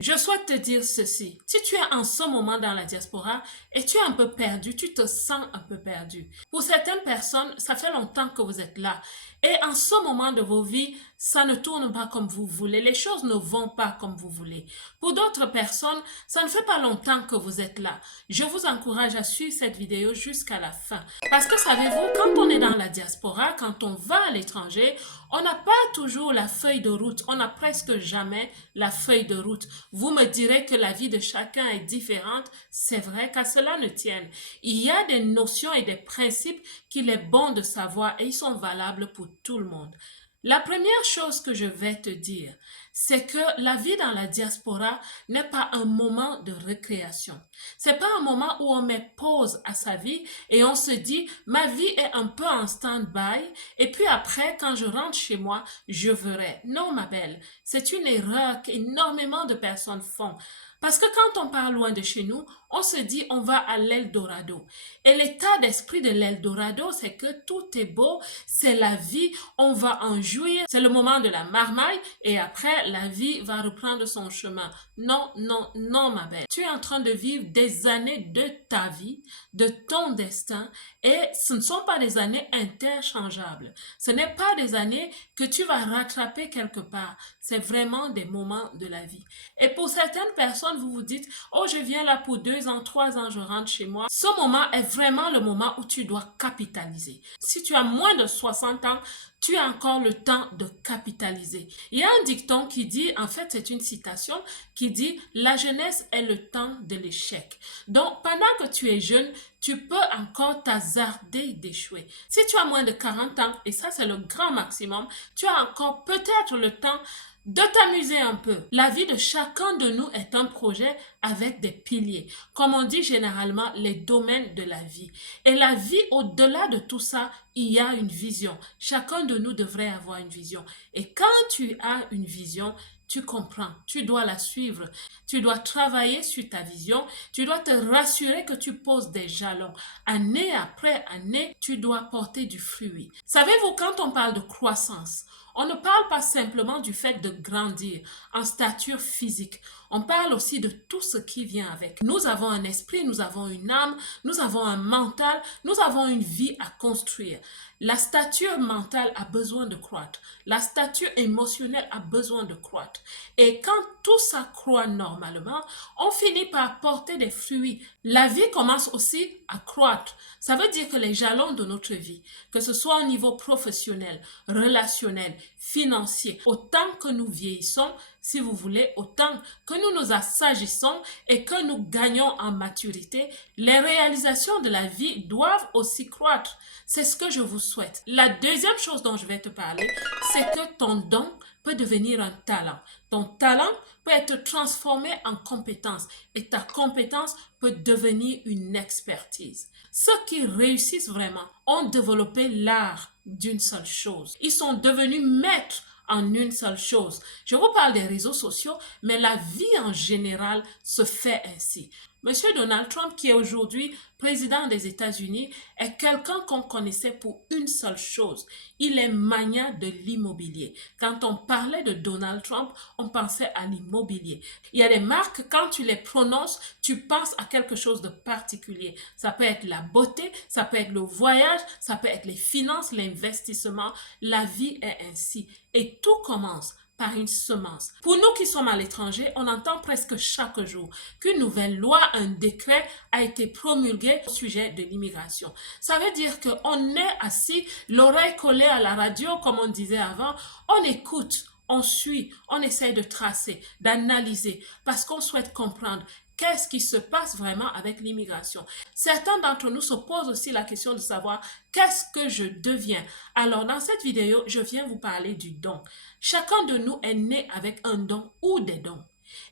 Je souhaite te dire ceci. Si tu es en ce moment dans la diaspora et tu es un peu perdu, tu te sens un peu perdu. Pour certaines personnes, ça fait longtemps que vous êtes là. Et en ce moment de vos vies, ça ne tourne pas comme vous voulez. Les choses ne vont pas comme vous voulez. Pour d'autres personnes, ça ne fait pas longtemps que vous êtes là. Je vous encourage à suivre cette vidéo jusqu'à la fin. Parce que savez-vous, quand on est dans la diaspora, quand on va à l'étranger, on n'a pas toujours la feuille de route. On n'a presque jamais la feuille de route. Vous me direz que la vie de chacun est différente. C'est vrai qu'à cela ne tienne. Il y a des notions et des principes qu'il est bon de savoir et ils sont valables pour tout le monde. La première chose que je vais te dire, c'est que la vie dans la diaspora n'est pas un moment de récréation. C'est pas un moment où on met pause à sa vie et on se dit, ma vie est un peu en stand-by et puis après, quand je rentre chez moi, je verrai. Non, ma belle, c'est une erreur qu'énormément de personnes font. Parce que quand on part loin de chez nous, on se dit on va à l'Eldorado. Et l'état d'esprit de l'Eldorado, c'est que tout est beau, c'est la vie, on va en jouir, c'est le moment de la marmaille et après la vie va reprendre son chemin. Non, non, non, ma belle. Tu es en train de vivre des années de ta vie, de ton destin et ce ne sont pas des années interchangeables. Ce n'est pas des années que tu vas rattraper quelque part. C'est vraiment des moments de la vie. Et pour certaines personnes, vous vous dites, oh, je viens là pour 2 ans, 3 ans, je rentre chez moi. Ce moment est vraiment le moment où tu dois capitaliser. Si tu as moins de 60 ans, tu as encore le temps de capitaliser. Il y a un dicton qui dit, en fait, c'est une citation qui dit, la jeunesse est le temps de l'échec. Donc, pendant que tu es jeune, tu peux encore t'hasarder d'échouer. Si tu as moins de 40 ans, et ça c'est le grand maximum, tu as encore peut-être le temps de t'amuser un peu. La vie de chacun de nous est un projet avec des piliers. Comme on dit généralement, les domaines de la vie. Et la vie, au-delà de tout ça, il y a une vision. Chacun de nous devrait avoir une vision. Et quand tu as une vision, tu comprends, tu dois la suivre, tu dois travailler sur ta vision, tu dois te rassurer que tu poses des jalons. Année après année, tu dois porter du fruit. Savez-vous, quand on parle de croissance, on ne parle pas simplement du fait de grandir en stature physique. On parle aussi de tout ce qui vient avec. Nous avons un esprit, nous avons une âme, nous avons un mental, nous avons une vie à construire. La stature mentale a besoin de croître. La stature émotionnelle a besoin de croître. Et quand tout ça croît normalement, on finit par porter des fruits. La vie commence aussi à croître. Ça veut dire que les jalons de notre vie, que ce soit au niveau professionnel, relationnel, financier, autant que nous vieillissons, si vous voulez, autant que nous nous assagissons et que nous gagnons en maturité, les réalisations de la vie doivent aussi croître. C'est ce que je vous souhaite. La deuxième chose dont je vais te parler, c'est que ton don peut devenir un talent. Ton talent peut être transformé en compétence et ta compétence peut devenir une expertise. Ceux qui réussissent vraiment ont développé l'art d'une seule chose. Ils sont devenus maîtres en une seule chose. Je vous parle des réseaux sociaux, mais la vie en général se fait ainsi. Monsieur Donald Trump, qui est aujourd'hui président des États-Unis, est quelqu'un qu'on connaissait pour une seule chose. Il est magnat de l'immobilier. Quand on parlait de Donald Trump, on pensait à l'immobilier. Il y a des marques, quand tu les prononces, tu penses à quelque chose de particulier. Ça peut être la beauté, ça peut être le voyage, ça peut être les finances, l'investissement. La vie est ainsi. Et tout commence par une semence. Pour nous qui sommes à l'étranger, on entend presque chaque jour qu'une nouvelle loi, un décret a été promulgué au sujet de l'immigration. Ça veut dire qu'on est assis, l'oreille collée à la radio, comme on disait avant, on écoute, on suit, on essaie de tracer, d'analyser, parce qu'on souhaite comprendre qu'est-ce qui se passe vraiment avec l'immigration. Certains d'entre nous se posent aussi la question de savoir qu'est-ce que je deviens. Alors, dans cette vidéo, je viens vous parler du don. Chacun de nous est né avec un don ou des dons.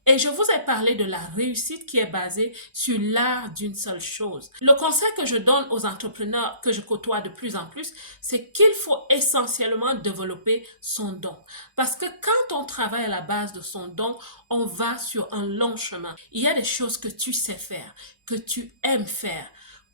Et je vous ai parlé de la réussite qui est basée sur l'art d'une seule chose. Le conseil que je donne aux entrepreneurs que je côtoie de plus en plus, c'est qu'il faut essentiellement développer son don. Parce que quand on travaille à la base de son don, on va sur un long chemin. Il y a des choses que tu sais faire, que tu aimes faire.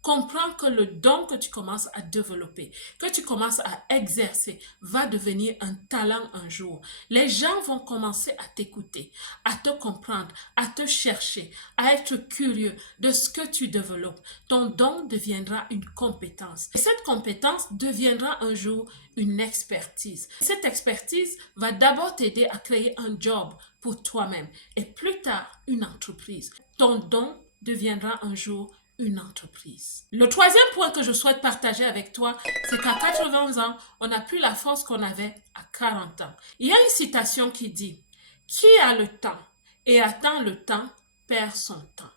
comprends que le don que tu commences à développer, que tu commences à exercer, va devenir un talent un jour. Les gens vont commencer à t'écouter, à te comprendre, à te chercher, à être curieux de ce que tu développes. Ton don deviendra une compétence. Et cette compétence deviendra un jour une expertise. Cette expertise va d'abord t'aider à créer un job pour toi-même et plus tard une entreprise. Ton don deviendra un jour une entreprise. Le troisième point que je souhaite partager avec toi, c'est qu'à 80 ans, on n'a plus la force qu'on avait à 40 ans. Il y a une citation qui dit « Qui a le temps et attend le temps perd son temps ».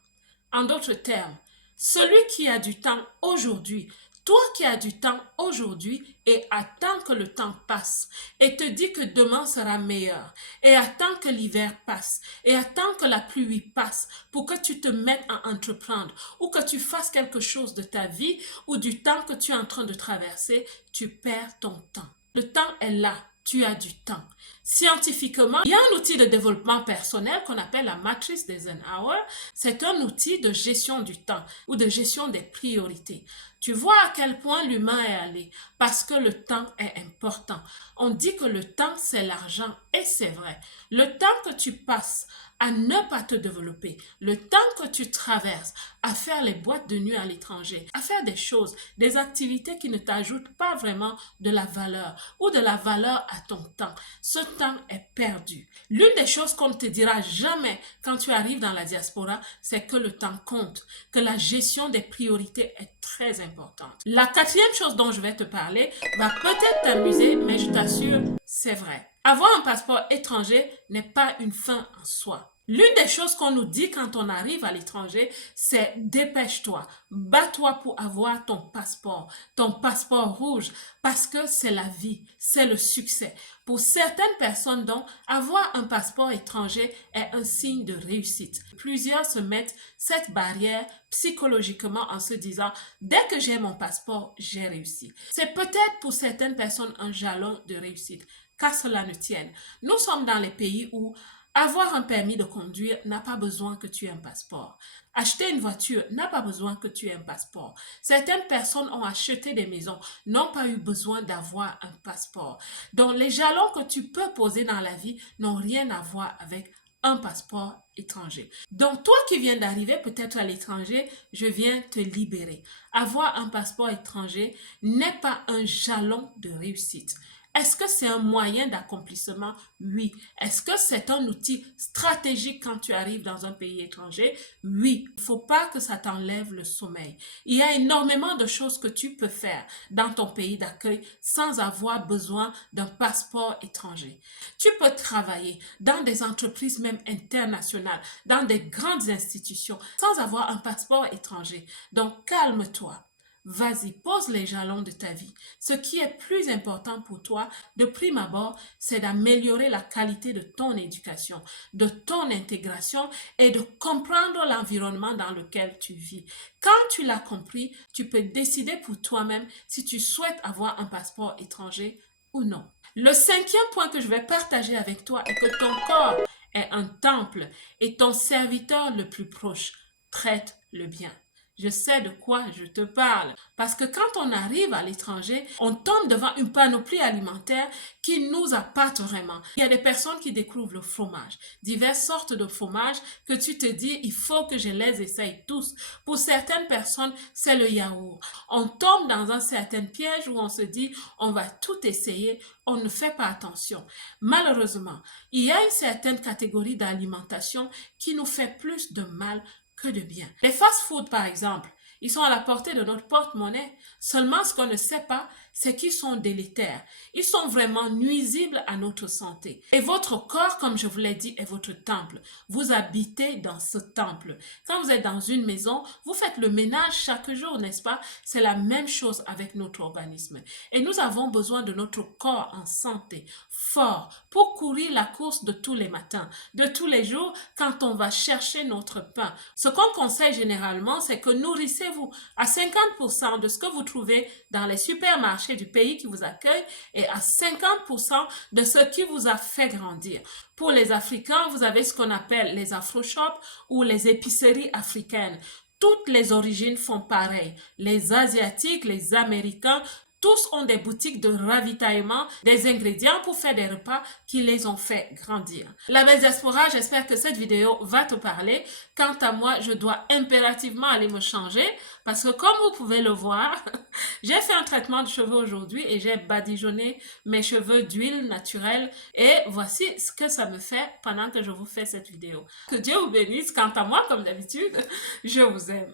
En d'autres termes, celui qui a du temps aujourd'hui, toi qui as du temps aujourd'hui et attends que le temps passe et te dis que demain sera meilleur et attends que l'hiver passe et attends que la pluie passe pour que tu te mettes à entreprendre ou que tu fasses quelque chose de ta vie ou du temps que tu es en train de traverser, tu perds ton temps. Le temps est là. Tu as du temps. Scientifiquement, il y a un outil de développement personnel qu'on appelle la matrice d'Eisenhower. C'est un outil de gestion du temps ou de gestion des priorités. Tu vois à quel point l'humain est allé parce que le temps est important. On dit que le temps, c'est l'argent et c'est vrai. Le temps que tu passes à ne pas te développer, le temps que tu traverses à faire les boîtes de nuit à l'étranger, à faire des choses, des activités qui ne t'ajoutent pas vraiment de la valeur ou de la valeur à ton temps, ce temps est perdu. L'une des choses qu'on ne te dira jamais quand tu arrives dans la diaspora, c'est que le temps compte, que la gestion des priorités est très importante. La quatrième chose dont je vais te parler va peut-être t'amuser, mais je t'assure, c'est vrai. Avoir un passeport étranger n'est pas une fin en soi. L'une des choses qu'on nous dit quand on arrive à l'étranger, c'est dépêche-toi, bats-toi pour avoir ton passeport rouge, parce que c'est la vie, c'est le succès. Pour certaines personnes, donc, avoir un passeport étranger est un signe de réussite. Plusieurs se mettent cette barrière psychologiquement en se disant « dès que j'ai mon passeport, j'ai réussi ». C'est peut-être pour certaines personnes un jalon de réussite. Qu'à cela ne tienne. Nous sommes dans les pays où avoir un permis de conduire n'a pas besoin que tu aies un passeport. Acheter une voiture n'a pas besoin que tu aies un passeport. Certaines personnes ont acheté des maisons, n'ont pas eu besoin d'avoir un passeport. Donc, les jalons que tu peux poser dans la vie n'ont rien à voir avec un passeport étranger. Donc, toi qui viens d'arriver peut-être à l'étranger, je viens te libérer. Avoir un passeport étranger n'est pas un jalon de réussite. Est-ce que c'est un moyen d'accomplissement? Oui. Est-ce que c'est un outil stratégique quand tu arrives dans un pays étranger? Oui. Il ne faut pas que ça t'enlève le sommeil. Il y a énormément de choses que tu peux faire dans ton pays d'accueil sans avoir besoin d'un passeport étranger. Tu peux travailler dans des entreprises même internationales, dans des grandes institutions, sans avoir un passeport étranger. Donc, calme-toi. Vas-y, pose les jalons de ta vie. Ce qui est plus important pour toi, de prime abord, c'est d'améliorer la qualité de ton éducation, de ton intégration et de comprendre l'environnement dans lequel tu vis. Quand tu l'as compris, tu peux décider pour toi-même si tu souhaites avoir un passeport étranger ou non. Le cinquième point que je vais partager avec toi est que ton corps est un temple et ton serviteur le plus proche. Traite-le bien. Je sais de quoi je te parle. Parce que quand on arrive à l'étranger, on tombe devant une panoplie alimentaire qui nous appâte vraiment. Il y a des personnes qui découvrent le fromage, diverses sortes de fromages que tu te dis, il faut que je les essaye tous. Pour certaines personnes, c'est le yaourt. On tombe dans un certain piège où on se dit, on va tout essayer, on ne fait pas attention. Malheureusement, il y a une certaine catégorie d'alimentation qui nous fait plus de mal que de bien. Les fast-food, par exemple, ils sont à la portée de notre porte-monnaie. Seulement, ce qu'on ne sait pas, c'est qu'ils sont délétères. Ils sont vraiment nuisibles à notre santé. Et votre corps, comme je vous l'ai dit, est votre temple. Vous habitez dans ce temple. Quand vous êtes dans une maison, vous faites le ménage chaque jour, n'est-ce pas? C'est la même chose avec notre organisme. Et nous avons besoin de notre corps en santé, fort, pour courir la course de tous les matins, de tous les jours, quand on va chercher notre pain. Ce qu'on conseille généralement, c'est que nourrissez-vous à 50% de ce que vous trouvez dans les supermarchés du pays qui vous accueille et à 50% de ce qui vous a fait grandir. Pour les Africains, vous avez ce qu'on appelle les afro-shops ou les épiceries africaines. toutes les origines font pareil. Les Asiatiques, les Américains, tous ont des boutiques de ravitaillement, des ingrédients pour faire des repas qui les ont fait grandir. La belle diaspora, j'espère que cette vidéo va te parler. Quant à moi, je dois impérativement aller me changer parce que comme vous pouvez le voir, j'ai fait un traitement de cheveux aujourd'hui et j'ai badigeonné mes cheveux d'huile naturelle et voici ce que ça me fait pendant que je vous fais cette vidéo. Que Dieu vous bénisse. Quant à moi, comme d'habitude, je vous aime.